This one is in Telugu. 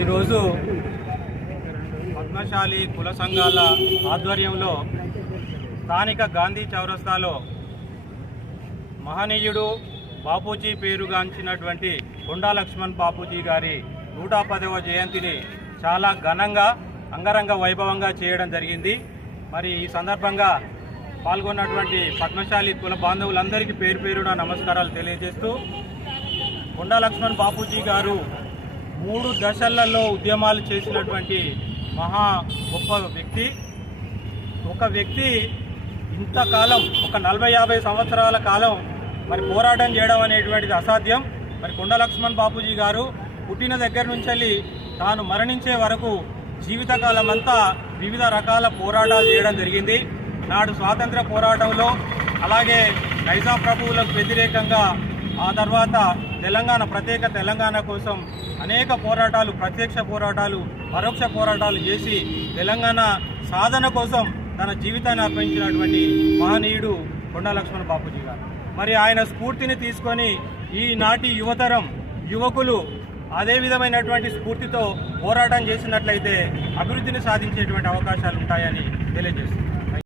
ఈరోజు పద్మశాలి కుల సంఘాల ఆధ్వర్యంలో స్థానిక గాంధీ చౌరస్తాలో మహనీయుడు బాపూజీ పేరుగాంచినటువంటి కొండా లక్ష్మణ్ బాపూజీ గారి 110వ జయంతిని చాలా ఘనంగా అంగరంగ వైభవంగా చేయడం జరిగింది. మరి ఈ సందర్భంగా పాల్గొన్నటువంటి పద్మశాలి కుల బాంధవులందరికీ పేరు పేరున నమస్కారాలు తెలియజేస్తూ, కొండా లక్ష్మణ్ బాపూజీ గారు 3 దశలలో ఉద్యమాలు చేసినటువంటి మహా గొప్ప వ్యక్తి. ఒక వ్యక్తి ఇంతకాలం ఒక 40-50 సంవత్సరాల కాలం మరి పోరాటం చేయడం అనేటువంటిది అసాధ్యం. మరి కొండా లక్ష్మణ్ బాపూజీ గారు పుట్టిన దగ్గర నుంచి తాను మరణించే వరకు జీవితకాలం అంతా వివిధ రకాల పోరాటాలు చేయడం జరిగింది. నాడు స్వాతంత్ర పోరాటంలో, అలాగే నైజాం ప్రభువులకు వ్యతిరేకంగా, ఆ తర్వాత ప్రత్యేక తెలంగాణ కోసం అనేక పోరాటాలు, ప్రత్యక్ష పోరాటాలు, పరోక్ష పోరాటాలు చేసి తెలంగాణ సాధన కోసం తన జీవితాన్ని అర్పించినటువంటి మహనీయుడు కొండా లక్ష్మణ్ బాపూజీ గారు. మరి ఆయన స్ఫూర్తిని తీసుకొని ఈనాటి యువతరం యువకులు అదే విధమైనటువంటి స్ఫూర్తితో పోరాటం చేసినట్లయితే అభివృద్ధిని సాధించేటువంటి అవకాశాలు ఉంటాయని తెలియజేస్తుంది.